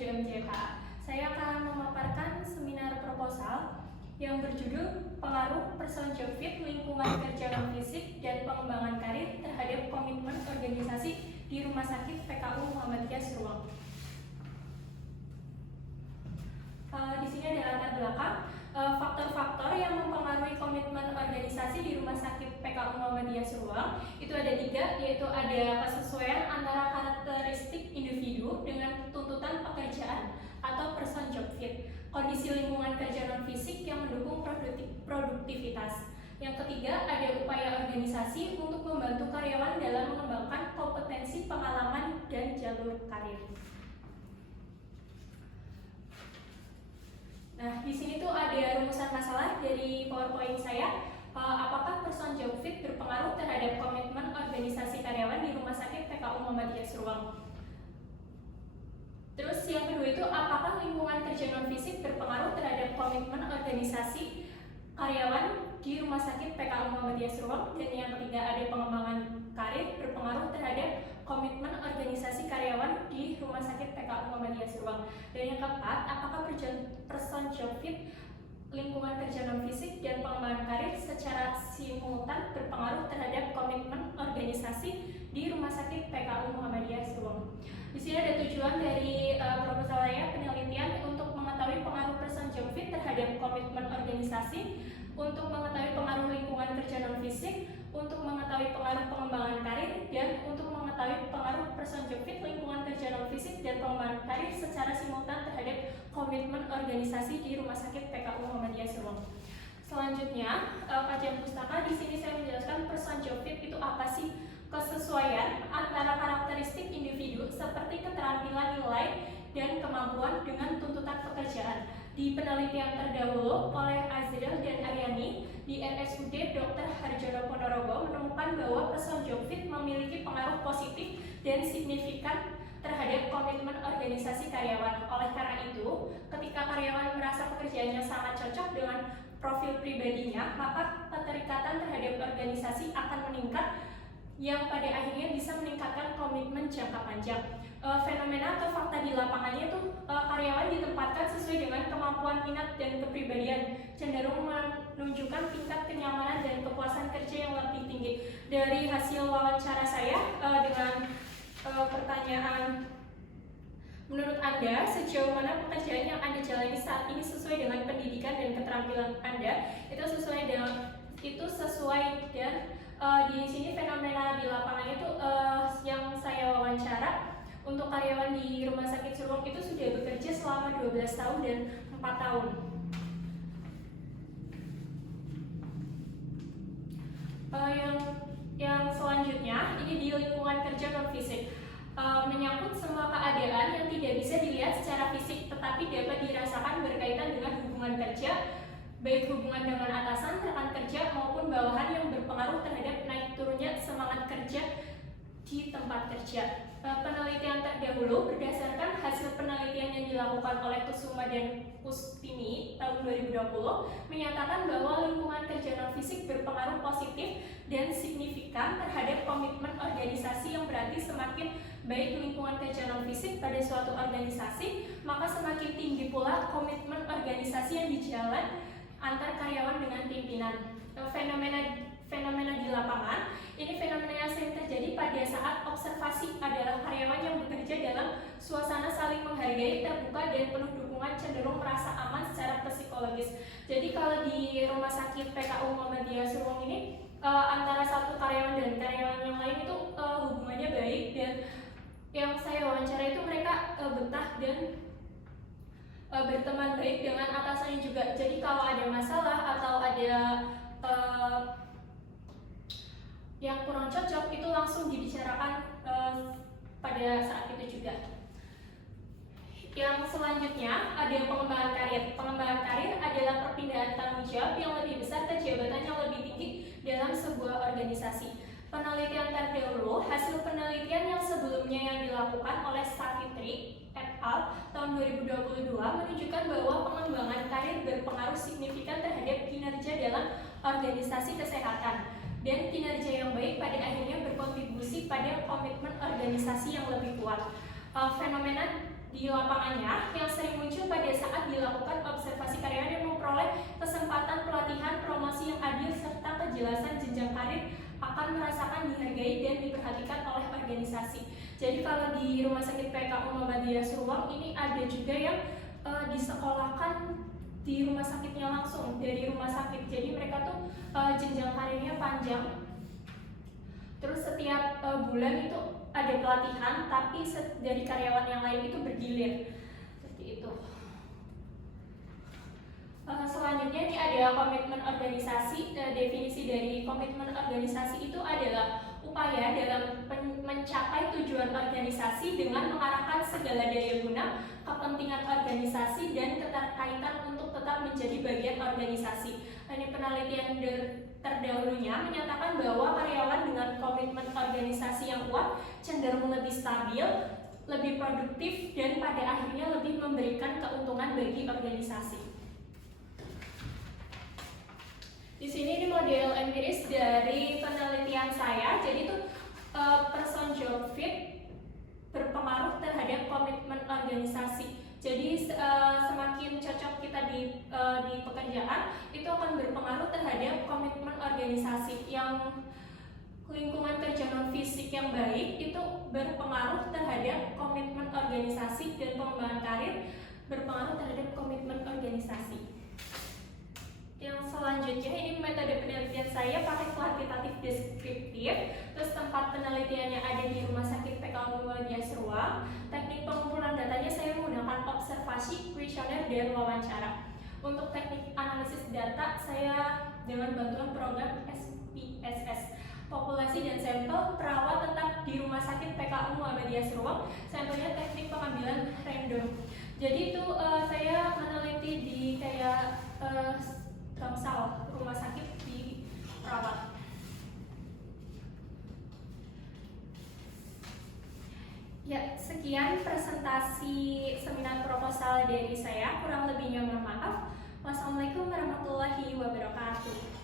UMJK. Saya akan memaparkan seminar proposal yang berjudul Pengaruh Person Job Fit, Lingkungan Kerja Non-Fisik, dan Pengembangan Karir terhadap Komitmen Organisasi di Rumah Sakit PKU Muhammadiyah Seruang. Di sini ada latar belakang faktor-faktor yang mempengaruhi komitmen organisasi di Rumah Sakit PKU Muhammadiyah Seruang. Itu ada 3, yaitu ada kesesuaian antara karakteristik individu dengan tuntutan pekerjaan atau person job fit, kondisi lingkungan kerja non fisik yang mendukung produktivitas. Yang ketiga, ada upaya organisasi untuk membantu karyawan dalam mengembangkan kompetensi, pengalaman, dan jalur karir. Nah, di sini tuh ada rumusan masalah dari PowerPoint saya. Apakah person job fit berpengaruh terhadap komitmen organisasi karyawan di Rumah Sakit PKU Muhammadiyah Seruang? Terus yang kedua itu, apakah lingkungan kerja non fisik berpengaruh terhadap komitmen organisasi karyawan di Rumah Sakit PKU Muhammadiyah Seruang? Dan yang ketiga, ada pengembangan karir berpengaruh terhadap komitmen organisasi karyawan di Rumah Sakit PKU Muhammadiyah Seruang. Dan yang keempat, apakah person job fit, lingkungan kerja non fisik, dan pengembangan karir secara simultan berpengaruh terhadap komitmen organisasi di Rumah Sakit PKU Muhammadiyah Seruang. Di sini ada tujuan dari proposal saya, penelitian untuk mengetahui pengaruh person job fit terhadap komitmen organisasi, untuk mengetahui pengaruh lingkungan kerja non fisik, untuk mengetahui pengaruh pengembangan karir, dan untuk mengetahui pengaruh person job fit, lingkungan kerja non fisik, dan pengembangan karir secara simultan terhadap komitmen organisasi di Rumah Sakit PKU Muhammadiyah Seruang. Selanjutnya, kajian pustaka. Di sini saya menjelaskan person job fit itu apa sih? Kesesuaian antara karakteristik individu seperti keterampilan, nilai, dan kemampuan dengan tuntutan pekerjaan. Di penelitian terdahulu oleh Azril dan Aryani di RSUD Dr. Harjono Ponorogo menemukan bahwa person job fit memiliki pengaruh positif dan signifikan terhadap komitmen organisasi karyawan. Oleh karena itu, ketika karyawan merasa pekerjaannya sangat cocok dengan profil pribadinya, maka keterikatan terhadap organisasi akan meningkat, yang pada akhirnya bisa meningkatkan komitmen jangka panjang. Fenomena atau fakta di lapangannya itu karyawan ditempatkan sesuai dengan kemampuan, minat, dan kepribadian, cenderung menunjukkan tingkat kenyamanan dan kepuasan kerja yang lebih tinggi. Dari hasil wawancara saya dengan pertanyaan, menurut Anda sejauh mana pekerjaan yang Anda jalani saat ini sesuai dengan pendidikan dan keterampilan Anda? Itu sesuai dan di sini fenomena di lapangan itu yang saya wawancara untuk karyawan di Rumah Sakit Seruang itu sudah bekerja selama 12 tahun dan 4 tahun. Yang selanjutnya ini di lingkungan kerja non fisik, menyangkut semua keadaan yang tidak bisa dilihat secara fisik tetapi dapat dirasakan berkaitan dengan hubungan kerja, baik hubungan dengan atasan, rekan kerja, maupun bawahan yang berpengaruh terhadap naik turunnya semangat kerja di tempat kerja. Penelitian terdahulu berdasarkan hasil penelitian yang dilakukan oleh Kusuma dan Kustini tahun 2020 menyatakan bahwa lingkungan kerja non fisik berpengaruh positif dan signifikan terhadap komitmen organisasi, yang berarti semakin baik lingkungan kerja non fisik pada suatu organisasi, maka semakin tinggi pula komitmen organisasi yang dijalan antar karyawan dengan pimpinan. Fenomena di lapangan, ini fenomena yang sering terjadi pada saat observasi adalah karyawan yang bekerja dalam suasana saling menghargai, terbuka, dan penuh dukungan, cenderung merasa aman secara psikologis. Jadi kalau di Rumah Sakit PKU Muhammadiyah Seruang ini antara satu karyawan dan karyawan yang lain itu hubungannya baik, dan yang saya wawancara itu mereka betah dan berteman baik dengan atasannya juga. Jadi kalau ada masalah atau ada yang kurang cocok itu langsung dibicarakan pada saat itu juga. Yang selanjutnya ada pengembangan karir. Pengembangan karir adalah perpindahan tanggung jawab yang lebih besar ke jabatan yang lebih tinggi dalam sebuah organisasi. Penelitian terdahulu, hasil penelitian yang sebelumnya yang dilakukan oleh Savitri et al. Tahun 2022 menunjukkan bahwa pengembangan karir berpengaruh signifikan terhadap kinerja dalam organisasi kesehatan, dan kinerja yang baik pada akhirnya berkontribusi pada komitmen organisasi yang lebih kuat. Fenomena di lapangannya yang sering muncul pada saat dilakukan observasi karyawan yang memperoleh kesempatan pelatihan, promosi yang adil, serta kejelasan jenjang karir akan merasakan dihargai dan diperhatikan oleh organisasi. Jadi kalau di Rumah Sakit PKU Muhammadiyah Surwang ini ada juga yang disekolahkan di rumah sakitnya langsung dari rumah sakit. Jadi mereka tuh jenjang karirnya panjang. Terus setiap bulan itu ada pelatihan, tapi dari karyawan yang lain itu bergilir. Seperti itu. Selanjutnya ini ada komitmen organisasi. Definisi dari komitmen organisasi itu adalah upaya dalam mencapai tujuan organisasi dengan mengarahkan segala daya guna, kepentingan organisasi, dan keterkaitan untuk tetap menjadi bagian organisasi. Ini penelitian terdahulunya menyatakan bahwa karyawan dengan komitmen organisasi yang kuat cenderung lebih stabil, lebih produktif, dan pada akhirnya lebih memberikan keuntungan bagi organisasi. Di sini ini model empiris dari penelitian saya. Jadi itu person job fit berpengaruh terhadap komitmen organisasi. Jadi semakin cocok kita di pekerjaan, itu akan berpengaruh terhadap komitmen organisasi. Yang lingkungan kerja non fisik yang baik itu berpengaruh terhadap komitmen organisasi, dan pengembangan karir berpengaruh terhadap komitmen organisasi. Yang selanjutnya ini metode penelitian saya pakai kuantitatif deskriptif. Terus tempat penelitiannya ada di Rumah Sakit PKU Muhammadiyah Surwang. Teknik pengumpulan datanya saya menggunakan observasi, kuesioner, dan wawancara. Untuk teknik analisis data saya dengan bantuan program SPSS. Populasi dan sampel perawat tetap di Rumah Sakit PKU Muhammadiyah Surwang. Sampelnya teknik pengambilan random. Jadi itu saya meneliti di kayak bangsal rumah sakit di perawat. Ya, sekian presentasi seminar proposal dari saya. Kurang lebihnya mohon maaf. Wassalamualaikum warahmatullahi wabarakatuh.